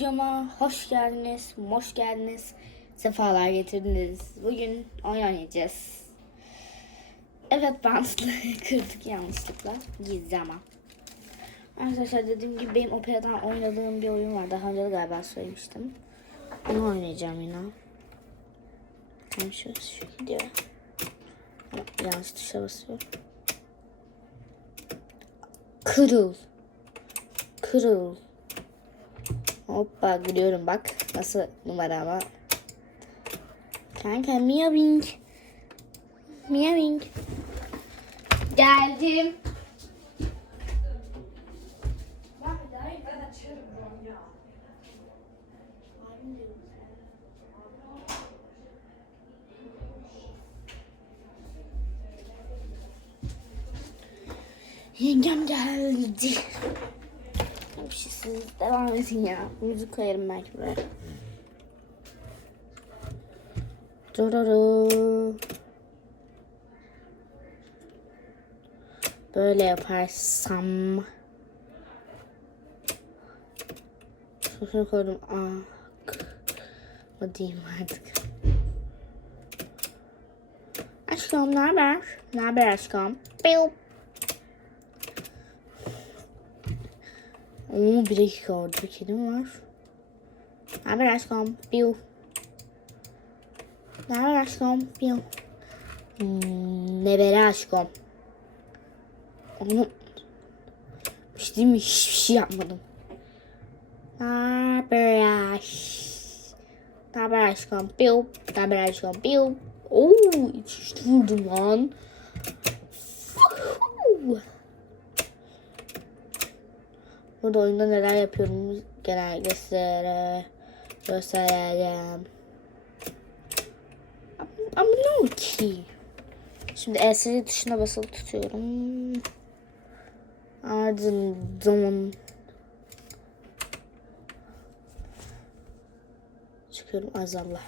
videoma hoş geldiniz, hoş geldiniz, sefalar getirdiniz. Bugün oyun oynayacağız. Evet bantları kırdık yanlışlıkla, gizli ama. Arkadaşlar dediğim gibi benim operadan oynadığım bir oyun var. Daha önce de galiba söylemiştim. Onu oynayacağım yine. Tam şu, şu gidiyor. Yanlış tuşa basıyorum. Kırıl. Kırıl. Hoppa gülüyorum bak. Nasıl numara ama. Kanka miaving. Miaving. Geldim. Yengem geldi. Bir şey siz devam edin ya. Müzik koyarım belki buraya. Dururu. Böyle yaparsam. Şunu koydum. Ak. O diyeyim artık. Aşkım ne haber? Ne haber aşkım? Piu. Oo bir dakika orada bir kedim var. Ne haber aşkım? Piu. Ne haber aşkım? Piu. Hmm, ne haber aşkım? Onu bir şey diyeyim mi? Hiçbir şey yapmadım. Ne haber aş? Ne haber aşkım? Piu. Ne haber aşkım? Piu. Oo, hiç vurdum lan. Fuhu. Burada oyunda neler yapıyorum genel göstere göstereceğim. Ama ne ki? Şimdi LCD tuşuna basılı tutuyorum. Ardından çıkıyorum azallah.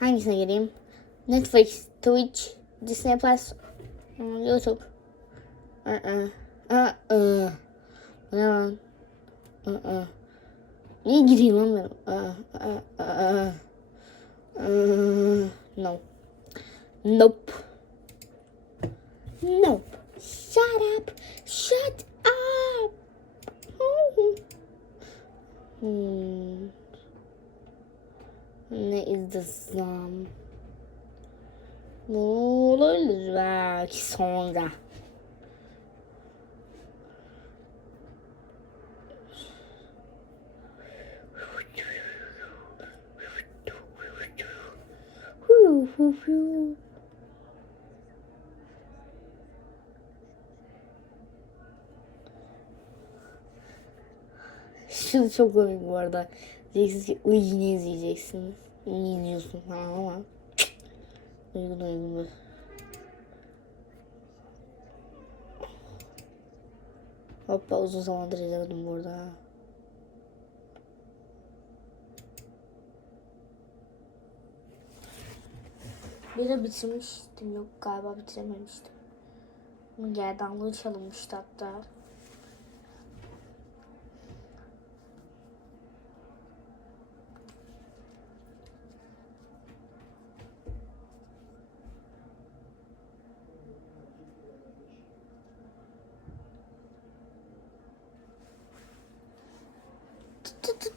Hangisine gireyim? Netflix, Twitch, Disney Plus, YouTube. Uh-uh. Uh-uh. Não. Uh-uh. Nem grilo, meu. Uh-uh. Uh-uh. Uh, não. Nope. Nope. Shut up. Shut up. Oh. Hmm. hmm. It is the. Olabilir belki sonra? Hu, hu, hu. Şu çok komik bu arada. Diyeceksiniz ki uy yine izleyeceksiniz. Yine izliyorsun falan ama. Uygun uygun. Hoppa uzun zamandır izlemedim burada. Bir de bitirmiştim. Yok galiba bitirememiştim. Gerdanlığı çalınmıştı hatta. just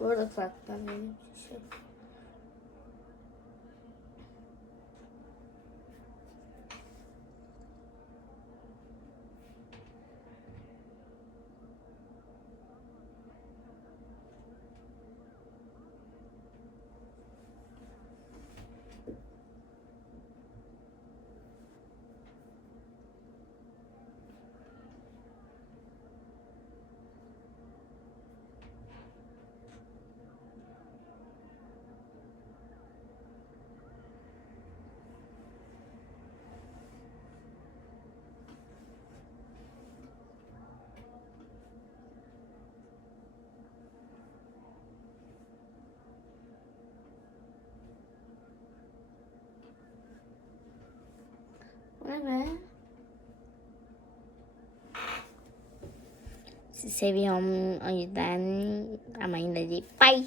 Orada farklı benim şey. Bay bay. Sizi seviyorum o yüzden ama yine de bay.